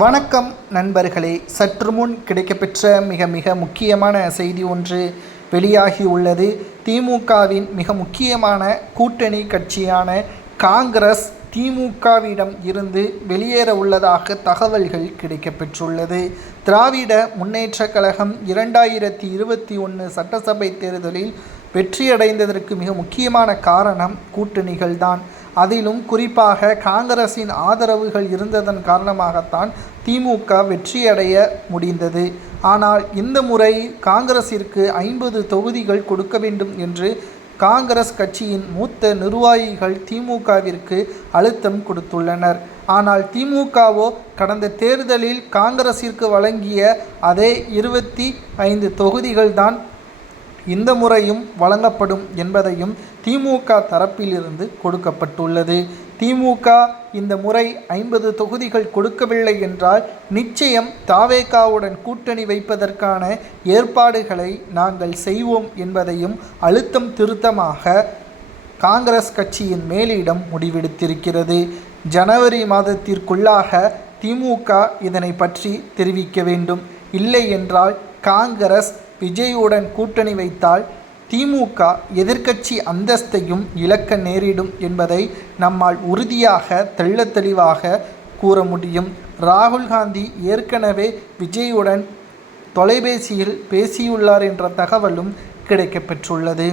வணக்கம் நண்பர்களே, சற்று முன் கிடைக்கப்பெற்ற மிக முக்கியமான செய்தி ஒன்று வெளியாகி உள்ளது. திமுகவின் மிக முக்கியமான கூட்டணி கட்சியான காங்கிரஸ் திமுகவிடம் இருந்து வெளியேற உள்ளதாக தகவல்கள் கிடைக்கப்பெற்றுள்ளது. திராவிட முன்னேற்றக் கழகம் 2021 சட்டசபை தேர்தலில் வெற்றியடைந்ததற்கு மிக முக்கியமான காரணம் கூட்டணிகள்தான். அதிலும் குறிப்பாக காங்கிரசின் ஆதரவுகள் இருந்ததன் காரணமாகத்தான் திமுக வெற்றியடைய முடிந்தது. ஆனால் இந்த முறை காங்கிரசிற்கு 50 தொகுதிகள் கொடுக்க வேண்டும் என்று காங்கிரஸ் கட்சியின் மூத்த நிர்வாகிகள் திமுகவிற்கு அழுத்தம் கொடுத்துள்ளனர். ஆனால் திமுகவோ கடந்த தேர்தலில் காங்கிரசிற்கு வழங்கிய அதே 25 தொகுதிகள்தான் இந்த முறையும் வழங்கப்படும் என்பதையும் திமுக தரப்பிலிருந்து கொடுக்கப்பட்டுள்ளது. திமுக இந்த முறை 50 தொகுதிகள் கொடுக்கவில்லை என்றால் நிச்சயம் தாவேகாவுடன் கூட்டணி வைப்பதற்கான ஏற்பாடுகளை நாங்கள் செய்வோம் என்பதையும் அழுத்தம் திருத்தமாக காங்கிரஸ் கட்சியின் மேலிடம் முடிவெடுத்திருக்கிறது. ஜனவரி மாதத்திற்குள்ளாக திமுக இதனை பற்றி தெரிவிக்க வேண்டும். இல்லை என்றால் காங்கிரஸ் விஜயுடன் கூட்டணி வைத்தால் திமுக எதிர்க்கட்சி அந்தஸ்தையும் இழக்க நேரிடும் என்பதை நம்மால் உறுதியாக தெள்ளத் தெளிவாக கூற முடியும். ராகுல் காந்தி ஏற்கனவே விஜயுடன் தொலைபேசியில் பேசியுள்ளார் என்ற தகவலும் கிடைக்கப்பெற்றுள்ளது.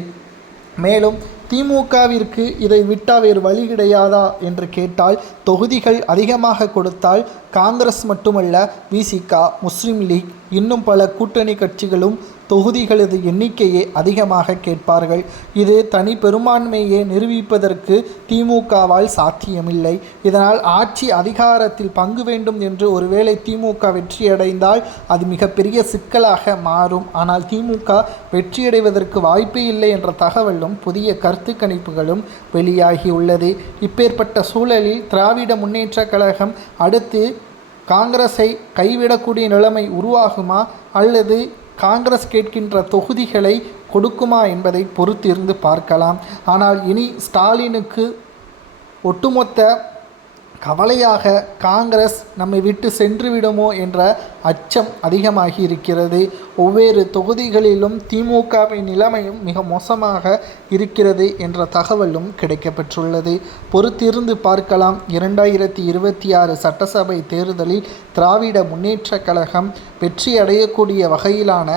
மேலும் திமுகவிற்கு இதை விட்டால் வேறு வழி கிடையாதா என்று கேட்டால், தொகுதிகள் அதிகமாக கொடுத்தால் காங்கிரஸ் மட்டுமல்ல, விசிக, முஸ்லீம் லீக், இன்னும் பல கூட்டணி கட்சிகளும் தொகுதிகளது எண்ணிக்கையை அதிகமாக கேட்பார்கள். இது தனி பெரும்பான்மையை நிரூபிப்பதற்கு திமுகவால் சாத்தியமில்லை. இதனால் ஆட்சி அதிகாரத்தில் பங்கு வேண்டும் என்று ஒருவேளை திமுக வெற்றியடைந்தால் அது மிகப்பெரிய சிக்கலாக மாறும். ஆனால் திமுக வெற்றியடைவதற்கு வாய்ப்பே இல்லை என்ற தகவலும் புதிய கருத்து கணிப்புகளும் வெளியாகியுள்ளது. இப்பேற்பட்ட சூழலில் திராவிட முன்னேற்றக் கழகம் அடுத்து காங்கிரஸை கைவிடக்கூடிய நிலைமை உருவாகுமா அல்லது காங்கிரஸ் கேட்கின்ற தொகுதிகளை கொடுக்குமா என்பதை பொறுத்திருந்து பார்க்கலாம். ஆனால் இனி ஸ்டாலினுக்கு ஒட்டுமொத்த கவலையாக காங்கிரஸ் நம்மை விட்டு சென்று விடுமோ என்ற அச்சம் அதிகமாகி இருக்கிறது. ஒவ்வொரு தொகுதிகளிலும் திமுகவின் நிலைமையும் மிக மோசமாக இருக்கிறது என்ற தகவலும் கிடைக்கப்பெற்றுள்ளது. பொறுத்திருந்து பார்க்கலாம். 2026 சட்டசபை தேர்தலில் திராவிட முன்னேற்றக் கழகம் வெற்றி அடையக்கூடிய வகையிலான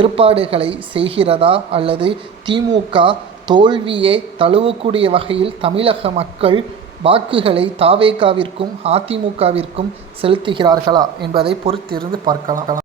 ஏற்பாடுகளை செய்கிறதா அல்லது திமுக தோல்வியை தழுவக்கூடிய வகையில் தமிழக மக்கள் வாக்குகளை தாவேகாவிற்கும் அதிமுகவிற்கும் செலுத்துகிறார்களா என்பதை பொறுத்திருந்து பார்க்கலாம்.